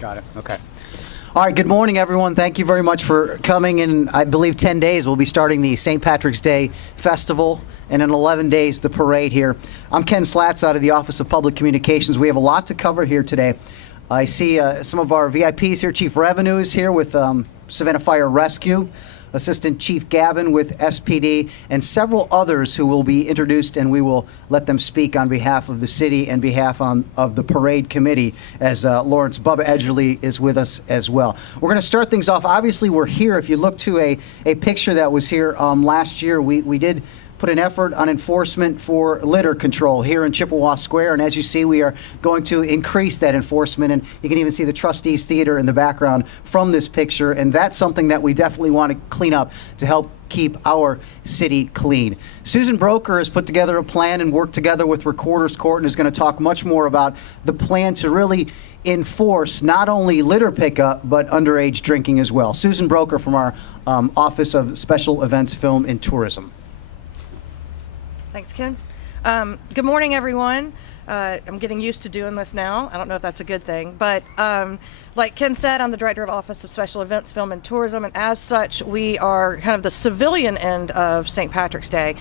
Got it. Okay. All right. Good morning, everyone. Thank you very much for coming. In, I believe, 10 days, we'll be starting the St. Patrick's Day Festival, and in 11 days, the parade here. I'm Ken Slatz out of the Office of Public Communications. We have a lot to cover here today. I see some of our VIPs here. Chief Revenue is here with Savannah Fire Rescue, Assistant Chief Gavin with SPD, and several others who will be introduced, and we will let them speak on behalf of the city and behalf of the parade committee, as Lawrence Bubba Edgerly is with us as well. We're going to start things off. Obviously, we're here. If you look to a picture that was here last year, we did put an effort on enforcement for litter control here in Chippewa Square. And as you see, we are going to increase that enforcement. And you can even see the Trustees Theater in the background from this picture. And that's something that we definitely want to clean up to help keep our city clean. Susan Broker has put together a plan and worked together with Recorder's Court and is going to talk much more about the plan to really enforce not only litter pickup, but underage drinking as well. Susan Broker from our Office of Special Events, Film, and Tourism. Thanks, Ken. Good morning, everyone. I'm getting used to doing this now. I don't know if that's a good thing, but like Ken said, I'm the Director of Office of Special Events, Film, and Tourism, and as such, we are kind of the civilian end of St. Patrick's Day.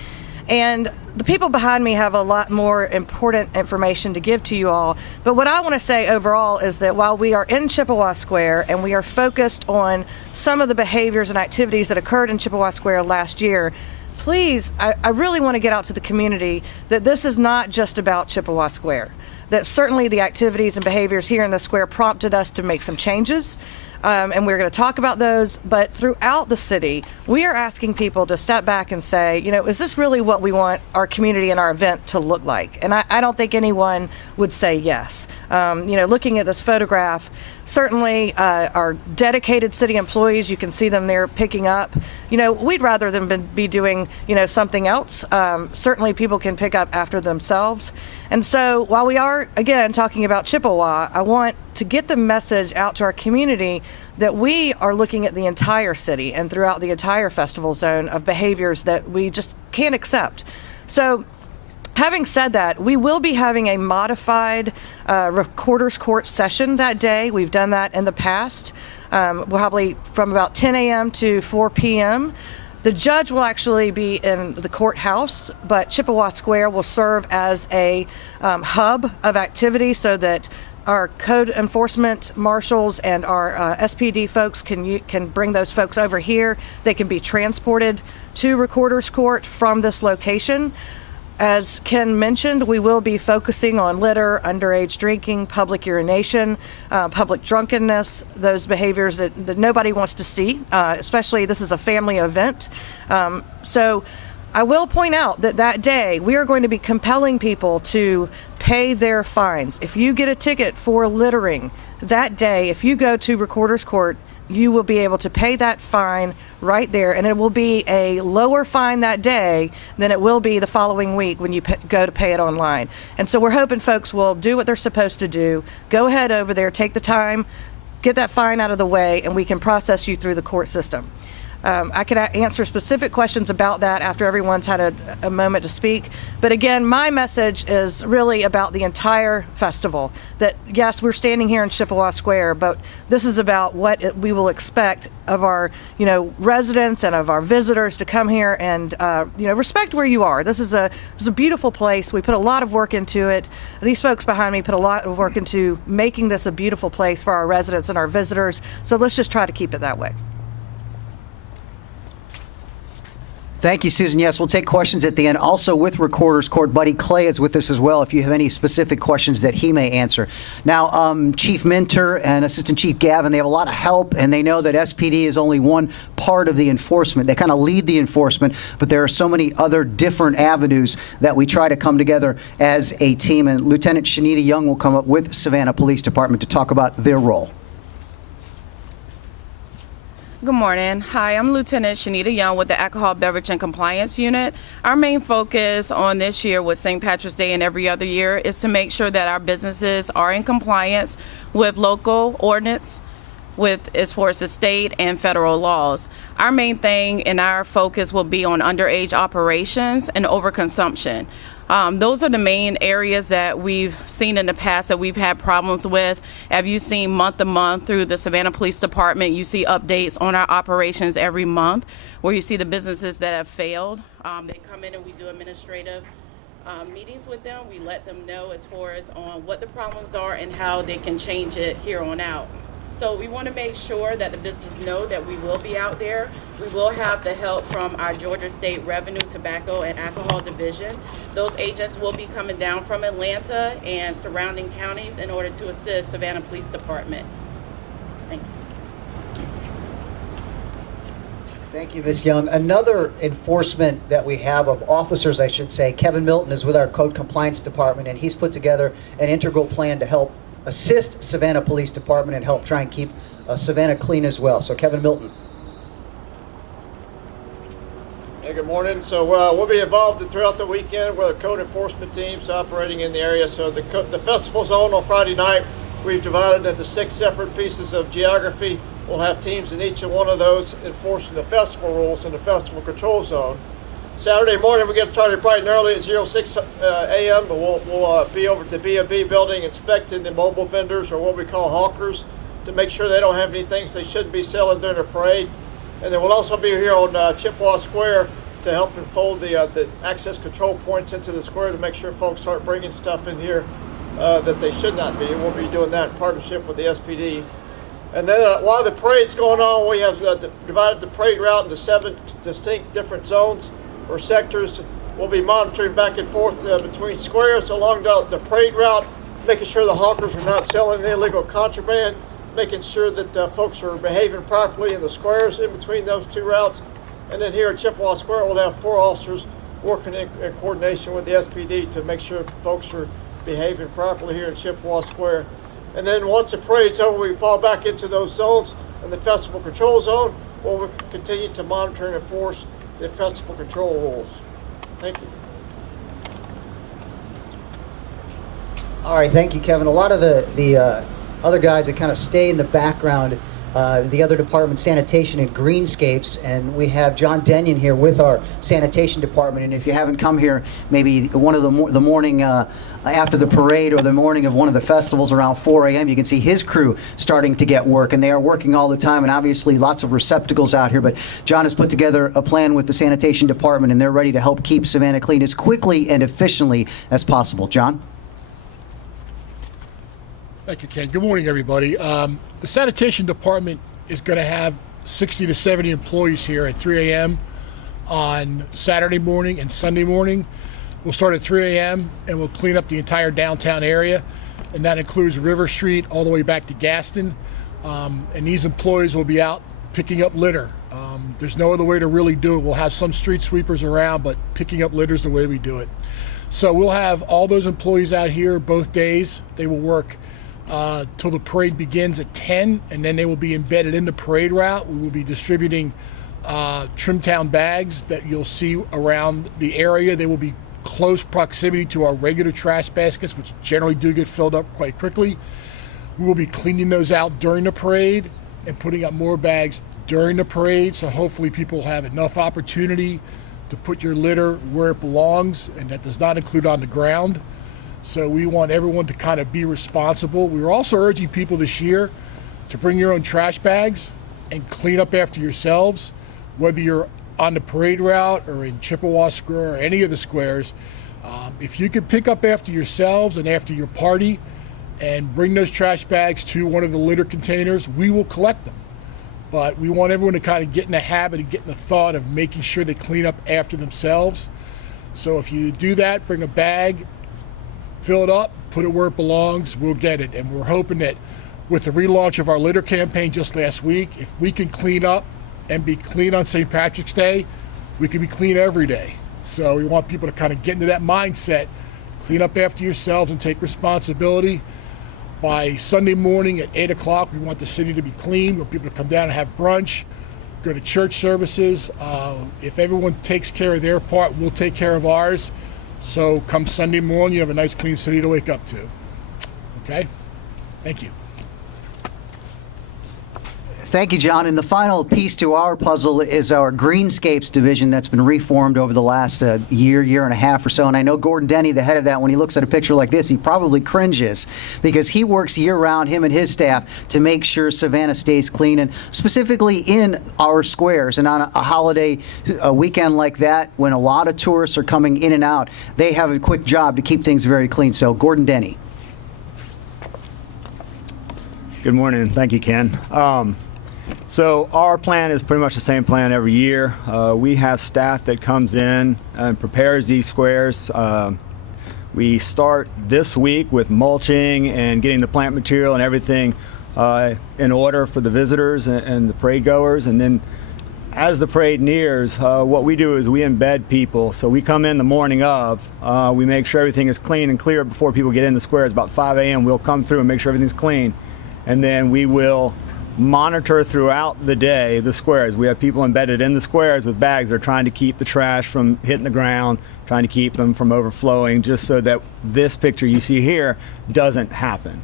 And the people behind me have a lot more important information to give to you all. But what I want to say overall is that while we are in Chippewa Square and we are focused on some of the behaviors and activities that occurred in Chippewa Square last year, please, I really want to get out to the community that this is not just about Chippewa Square. That certainly the activities and behaviors here in the square prompted us to make some changes, and we're going to talk about those. But throughout the city, we are asking people to step back and say, you know, is this really what we want our community and our event to look like? And I don't think anyone would say yes. You know, looking at this photograph, certainly our dedicated city employees, you can see them there picking up. You know, we'd rather them be doing, you know, something else. Certainly people can pick up after themselves. And so while we are, again, talking about Chippewa, I want to get the message out to our community that we are looking at the entire city and throughout the entire festival zone of behaviors that we just can't accept. So having said that, we will be having a modified Recorder's Court session that day. We've done that in the past, probably from about 10 a.m. to 4 p.m. The judge will actually be in the courthouse, but Chippewa Square will serve as a hub of activity so that our code enforcement marshals and our SPD folks can bring those folks over here. They can be transported to Recorder's Court from this location. As Ken mentioned, we will be focusing on litter, underage drinking, public urination, public drunkenness, those behaviors that nobody wants to see, especially this is a family event. So I will point out that day we are going to be compelling people to pay their fines. If you get a ticket for littering that day, if you go to Recorder's Court, you will be able to pay that fine right there, and it will be a lower fine that day than it will be the following week when you go to pay it online. And so we're hoping folks will do what they're supposed to do, go ahead over there, take the time, get that fine out of the way, and we can process you through the court system. I can answer specific questions about that after everyone's had a moment to speak. But again, my message is really about the entire festival. That yes, we're standing here in Chippewa Square, but this is about what we will expect of our, you know, residents and of our visitors to come here and, you know, respect where you are. This is a beautiful place. We put a lot of work into it. These folks behind me put a lot of work into making this a beautiful place for our residents and our visitors. So let's just try to keep it that way. Thank you, Susan. Yes, we'll take questions at the end. Also with Recorder's Court, Buddy Clay is with us as well if you have any specific questions that he may answer. Now, Chief Minter and Assistant Chief Gavin, they have a lot of help, and they know that SPD is only one part of the enforcement. They kind of lead the enforcement, but there are so many other different avenues that we try to come together as a team. And Lieutenant Shanita Young will come up with Savannah Police Department to talk about their role. Good morning. Hi, I'm Lieutenant Shanita Young with the Alcohol Beverage and Compliance Unit. Our main focus on this year with St. Patrick's Day and every other year is to make sure that our businesses are in compliance with local ordinance, with as far as the state and federal laws. Our main thing and our focus will be on underage operations and overconsumption. Those are the main areas that we've seen in the past that we've had problems with. Have you seen month to month through the Savannah Police Department, you see updates on our operations every month where you see the businesses that have failed. They come in and we do administrative meetings with them. We let them know as far as on what the problems are and how they can change it here on out. So we want to make sure that the businesses know that we will be out there. We will have the help from our Georgia State Revenue, Tobacco, and Alcohol Division. Those agents will be coming down from Atlanta and surrounding counties in order to assist Savannah Police Department. Thank you. Thank you, Ms. Young. Another enforcement that we have of officers, I should say, Kevin Milton is with our Code Compliance Department, and he's put together an integral plan to help assist Savannah Police Department and help try and keep Savannah clean as well. So Kevin Milton. Hey, good morning. So we'll be involved throughout the weekend with code enforcement teams operating in the area. So the festival zone on Friday night, we've divided into 6 separate pieces of geography. We'll have teams in each one of those enforcing the festival rules in the festival control zone. Saturday morning, we get started bright and early at 06 a.m. We'll be over at the B&B building inspecting the mobile vendors, or what we call hawkers, to make sure they don't have any things they shouldn't be selling during the parade. And then we'll also be here on Chippewa Square to help enfold the access control points into the square to make sure folks aren't bringing stuff in here that they should not be. We'll be doing that in partnership with the SPD. And then while the parade's going on, we have divided the parade route into 7 distinct different zones or sectors. We'll be monitoring back and forth between squares along the parade route, making sure the hawkers are not selling illegal contraband, making sure that folks are behaving properly in the squares in between those 2 routes. And then here at Chippewa Square, we'll have 4 officers working in coordination with the SPD to make sure folks are behaving properly here in Chippewa Square. And then once the parade's over, we fall back into those zones in the festival control zone, where we'll continue to monitor and enforce the festival control rules. Thank you. All right, thank you, Kevin. A lot of the other guys that kind of stay in the background, the other department, Sanitation and Greenscapes, and we have John Denyon here with our Sanitation Department. And if you haven't come here, maybe one of the morning after the parade or the morning of one of the festivals around 4 a.m., you can see his crew starting to get work, and they are working all the time, and obviously lots of receptacles out here. But John has put together a plan with the Sanitation Department, and they're ready to help keep Savannah clean as quickly and efficiently as possible. John? Thank you, Ken. Good morning, everybody. The Sanitation Department is going to have 60 to 70 employees here at 3 a.m. on Saturday morning and Sunday morning. We'll start at 3 a.m. and we'll clean up the entire downtown area, and that includes River Street all the way back to Gaston. And these employees will be out picking up litter. There's no other way to really do it. We'll have some street sweepers around, but picking up litter is the way we do it. So we'll have all those employees out here both days. They will work till the parade begins at 10, and then they will be embedded in the parade route. We will be distributing Trimtown bags that you'll see around the area. They will be close proximity to our regular trash baskets, which generally do get filled up quite quickly. We will be cleaning those out during the parade and putting up more bags during the parade, so hopefully people have enough opportunity to put your litter where it belongs, and that does not include on the ground. So we want everyone to kind of be responsible. We're also urging people this year to bring your own trash bags and clean up after yourselves, whether you're on the parade route or in Chippewa Square or any of the squares. If you can pick up after yourselves and after your party and bring those trash bags to one of the litter containers, we will collect them. But we want everyone to kind of get in the habit and get in the thought of making sure they clean up after themselves. So if you do that, bring a bag, fill it up, put it where it belongs, we'll get it. And we're hoping that with the relaunch of our litter campaign just last week, if we can clean up and be clean on St. Patrick's Day, we can be clean every day. So we want people to kind of get into that mindset, clean up after yourselves and take responsibility. By Sunday morning at 8 o'clock, we want the city to be clean. We want people to come down and have brunch, go to church services. If everyone takes care of their part, we'll take care of ours. So come Sunday morning, you have a nice clean city to wake up to. Okay? Thank you. Thank you, John. And the final piece to our puzzle is our Greenscapes division that's been reformed over the last year and a half or so. And I know Gordon Denny, the head of that, when he looks at a picture like this, he probably cringes because he works year-round, him and his staff, to make sure Savannah stays clean, and specifically in our squares. And on a holiday weekend like that, when a lot of tourists are coming in and out, they have a quick job to keep things very clean. So, Gordon Denny. Good morning. Thank you, Ken. So our plan is pretty much the same plan every year. We have staff that comes in and prepares these squares. We start this week with mulching and getting the plant material and everything in order for the visitors and the parade goers. And then as the parade nears, what we do is we embed people. So we come in the morning of, we make sure everything is clean and clear before people get in the squares. About 5 a.m. we'll come through and make sure everything's clean. And then we will monitor throughout the day the squares. We have people embedded in the squares with bags. They're trying to keep the trash from hitting the ground, trying to keep them from overflowing, just so that this picture you see here doesn't happen.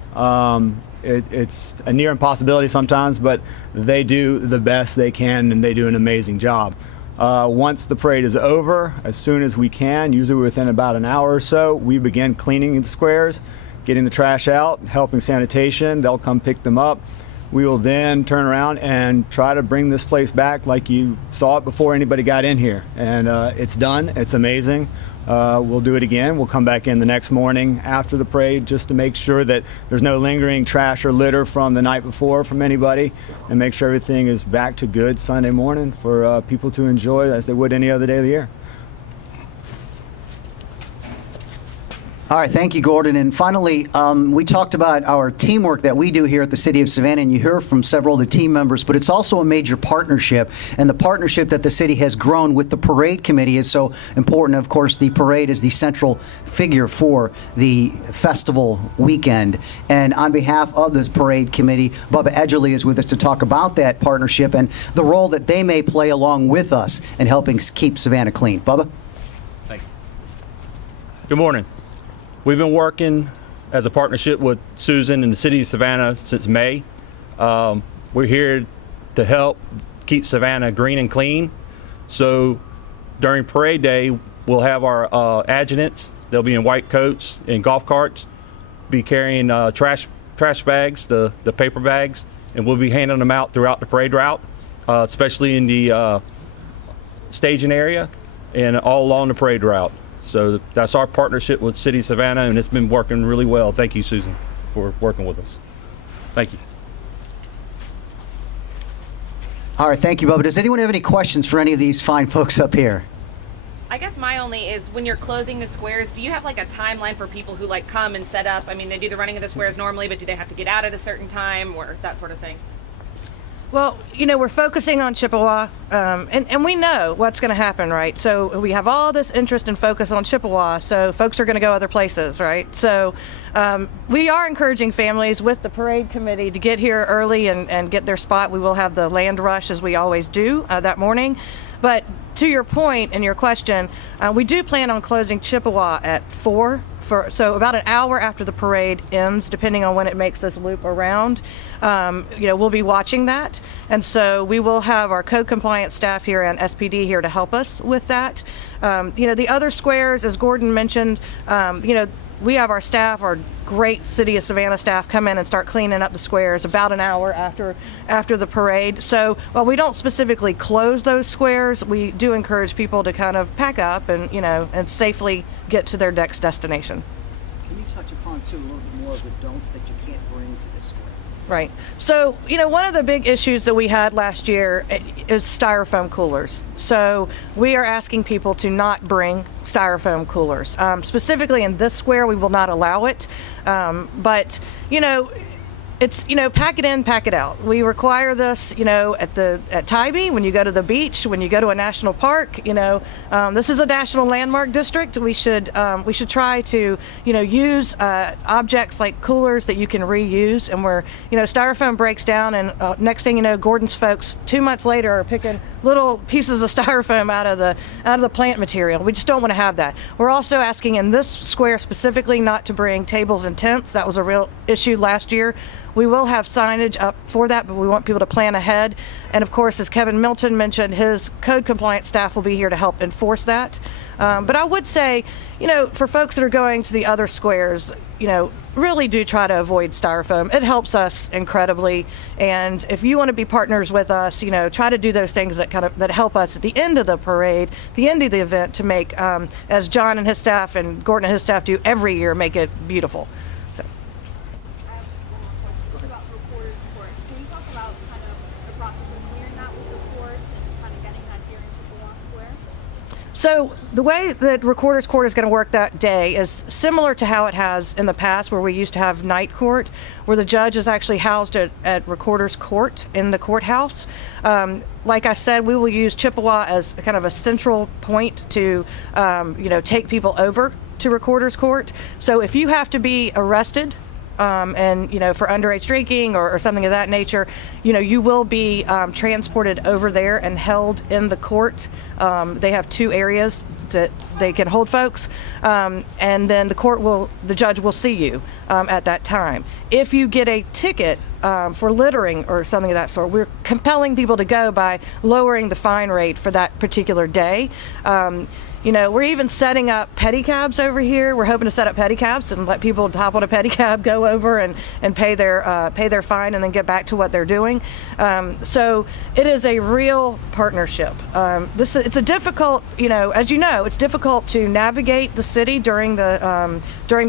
It's a near impossibility sometimes, but they do the best they can, and they do an amazing job. Once the parade is over, as soon as we can, usually within about an hour or so, we begin cleaning the squares, getting the trash out, helping sanitation. They'll come pick them up. We will then turn around and try to bring this place back like you saw it before anybody got in here. And it's done. It's amazing. We'll do it again. We'll come back in the next morning after the parade just to make sure that there's no lingering trash or litter from the night before from anybody, and make sure everything is back to good Sunday morning for people to enjoy as they would any other day of the year. All right, thank you, Gordon. And finally, we talked about our teamwork that we do here at the City of Savannah, and you hear from several of the team members, but it's also a major partnership, and the partnership that the city has grown with the Parade Committee is so important. Of course, the parade is the central figure for the festival weekend, and on behalf of this Parade Committee, Bubba Edgerly is with us to talk about that partnership and the role that they may play along with us in helping keep Savannah clean. Bubba? Thank you. Good morning. We've been working as a partnership with Susan and the City of Savannah since May. We're here to help keep Savannah green and clean. So during parade day, we'll have our adjutants. They'll be in white coats and golf carts, be carrying trash bags, the paper bags, and we'll be handing them out throughout the parade route, especially in the staging area and all along the parade route. So that's our partnership with City of Savannah, and it's been working really well. Thank you, Susan, for working with us. Thank you. All right, thank you, Bubba. Does anyone have any questions for any of these fine folks up here? I guess my only is, when you're closing the squares, do you have like a timeline for people who like come and set up? I mean, they do the running of the squares normally, but do they have to get out at a certain time or that sort of thing? Well, you know, we're focusing on Chippewa, and we know what's going to happen, right? So we have all this interest and focus on Chippewa, so folks are going to go other places, right? So we are encouraging families with the parade committee to get here early and get their spot. We will have the land rush, as we always do, that morning. But to your point and your question, we do plan on closing Chippewa at 4. So about an hour after the parade ends, depending on when it makes this loop around, we'll be watching that. And so we will have our code compliance staff here and SPD here to help us with that. The other squares, as Gordon mentioned, we have our staff, our great City of Savannah staff, come in and start cleaning up the squares about an hour after the parade. So while we don't specifically close those squares, we do encourage people to kind of pack up and safely get to their next destination. Can you touch upon, too, a little bit more of the don'ts that you can't bring to this square? Right. So, one of the big issues that we had last year is styrofoam coolers. So we are asking people to not bring styrofoam coolers. Specifically in this square, we will not allow it. But, it's, pack it in, pack it out. We require this, at Tybee, when you go to the beach, when you go to a national park, this is a national landmark district. We should try to, use objects like coolers that you can reuse, and where, styrofoam breaks down, and next thing you know, Gordon's folks 2 months later are picking little pieces of styrofoam out of the plant material. We just don't want to have that. We're also asking in this square specifically not to bring tables and tents. That was a real issue last year. We will have signage up for that, but we want people to plan ahead. And of course, as Kevin Milton mentioned, his code compliance staff will be here to help enforce that. But I would say, for folks that are going to the other squares, really do try to avoid styrofoam. It helps us incredibly. And if you want to be partners with us, try to do those things that help us at the end of the parade, the end of the event, to make, as John and his staff and Gordon and his staff do every year, make it beautiful. So. I have one more question. It's about Recorder's Court. Can you talk about kind of the process of clearing that with the courts and kind of getting that here in Chippewa Square? So the way that Recorder's Court is going to work that day is similar to how it has in the past, where we used to have night court, where the judge is actually housed at Recorder's Court in the courthouse. Like I said, we will use Chippewa as kind of a central point to, take people over to Recorder's Court. So if you have to be arrested, and for underage drinking or something of that nature, you will be transported over there and held in the court. They have 2 areas that they can hold folks, and then the judge will see you at that time. If you get a ticket for littering or something of that sort, we're compelling people to go by lowering the fine rate for that particular day. We're even setting up pedicabs over here. We're hoping to set up pedicabs and let people hop on a pedicab, go over and pay their fine, and then get back to what they're doing. So it is a real partnership. It's a difficult, as it's difficult to navigate the city during the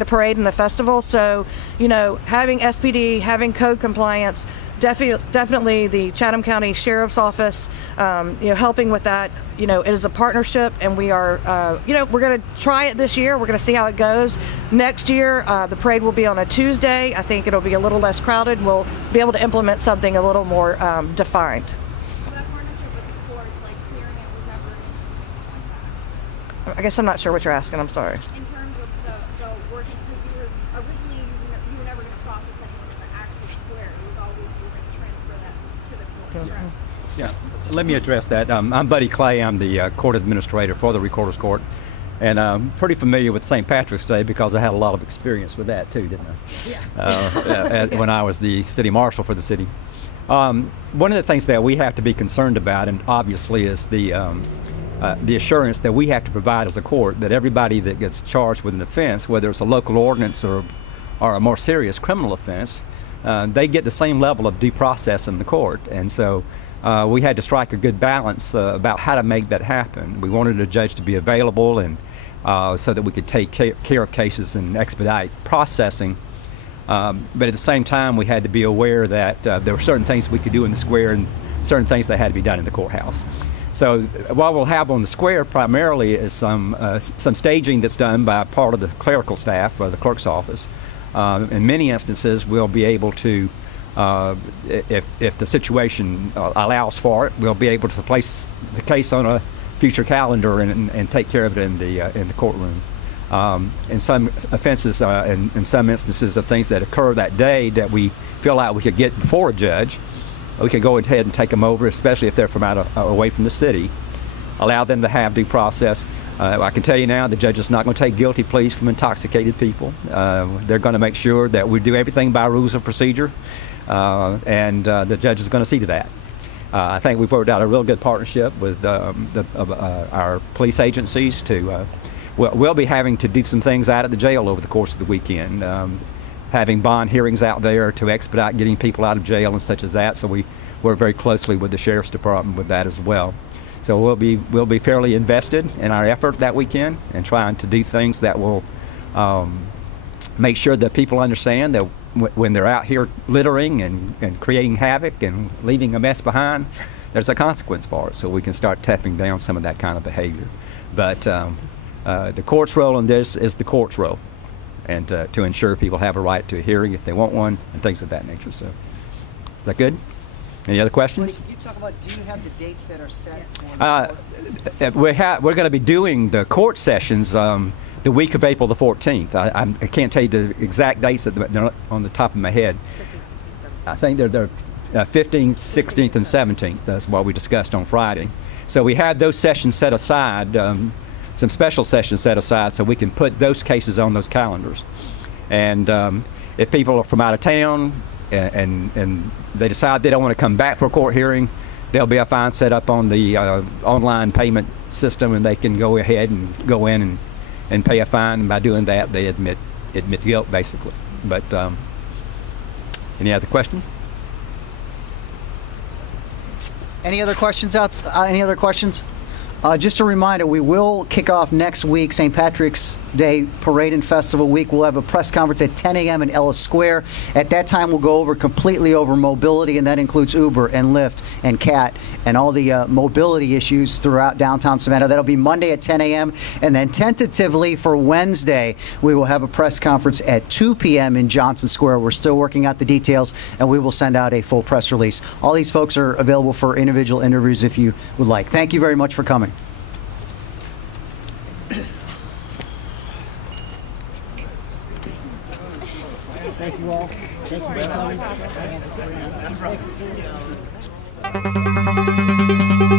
parade and the festival. So, having SPD, having code compliance, definitely the Chatham County Sheriff's Office, helping with that. It is a partnership, and we are, we're going to try it this year. We're going to see how it goes. Next year, the parade will be on a Tuesday. I think it'll be a little less crowded. We'll be able to implement something a little more defined. So that partnership with the courts, like clearing it, was never an issue like that? I guess I'm not sure what you're asking. I'm sorry. In terms of the working, because you were originally, you were never going to process anyone in the actual square. It was always you were going to transfer that to the court, correct? Yeah, let me address that. I'm Buddy Clay. I'm the court administrator for the Recorder's Court, and I'm pretty familiar with St. Patrick's Day because I had a lot of experience with that too, didn't I? Yeah. When I was the city marshal for the city. One of the things that we have to be concerned about, and obviously, is the assurance that we have to provide as a court that everybody that gets charged with an offense, whether it's a local ordinance or a more serious criminal offense, they get the same level of due process in the court. And so we had to strike a good balance about how to make that happen. We wanted a judge to be available and so that we could take care of cases and expedite processing. But at the same time, we had to be aware that there were certain things we could do in the square and certain things that had to be done in the courthouse. So what we'll have on the square primarily is some staging that's done by part of the clerical staff or the clerk's office. In many instances, we'll be able to, if the situation allows for it, we'll be able to place the case on a future calendar and take care of it in the courtroom. In some offenses, in some instances of things that occur that day that we feel like we could get before a judge, we could go ahead and take them over, especially if they're from away from the city. Allow them to have due process. I can tell you now, the judge is not going to take guilty pleas from intoxicated people. They're going to make sure that we do everything by rules of procedure, and the judge is going to see to that. I think we've worked out a real good partnership with our police agencies to. We'll be having to do some things out at the jail over the course of the weekend, having bond hearings out there to expedite getting people out of jail and such as that. So we work very closely with the Sheriff's Department with that as well. So we'll be fairly invested in our effort that weekend and trying to do things that will make sure that people understand that when they're out here littering and creating havoc and leaving a mess behind, there's a consequence for it. So we can start tapping down some of that kind of behavior. But the court's role in this is the court's role, and to ensure people have a right to a hearing if they want one, and things of that nature. So, is that good? Any other questions? Can you talk about, do you have the dates that are set? We're going to be doing the court sessions the week of April the 14th. I can't tell you the exact dates on the top of my head. I think they're 15th, 16th, and 17th. That's what we discussed on Friday. So we have those sessions set aside, some special sessions set aside, so we can put those cases on those calendars. And if people are from out of town and they decide they don't want to come back for a court hearing, there'll be a fine set up on the online payment system, and they can go ahead and go in and pay a fine. And by doing that, they admit guilt, basically. But any other question? Any other questions any other questions? Just a reminder, we will kick off next week, St. Patrick's Day Parade and Festival Week. We'll have a press conference at 10 a.m. in Ellis Square. At that time, we'll go completely over mobility, and that includes Uber and Lyft and CAT and all the mobility issues throughout downtown Savannah. That'll be Monday at 10 a.m. And then tentatively for Wednesday, we will have a press conference at 2 p.m. in Johnson Square. We're still working out the details, and we will send out a full press release. All these folks are available for individual interviews if you would like. Thank you very much for coming. Thank you all. Thank you.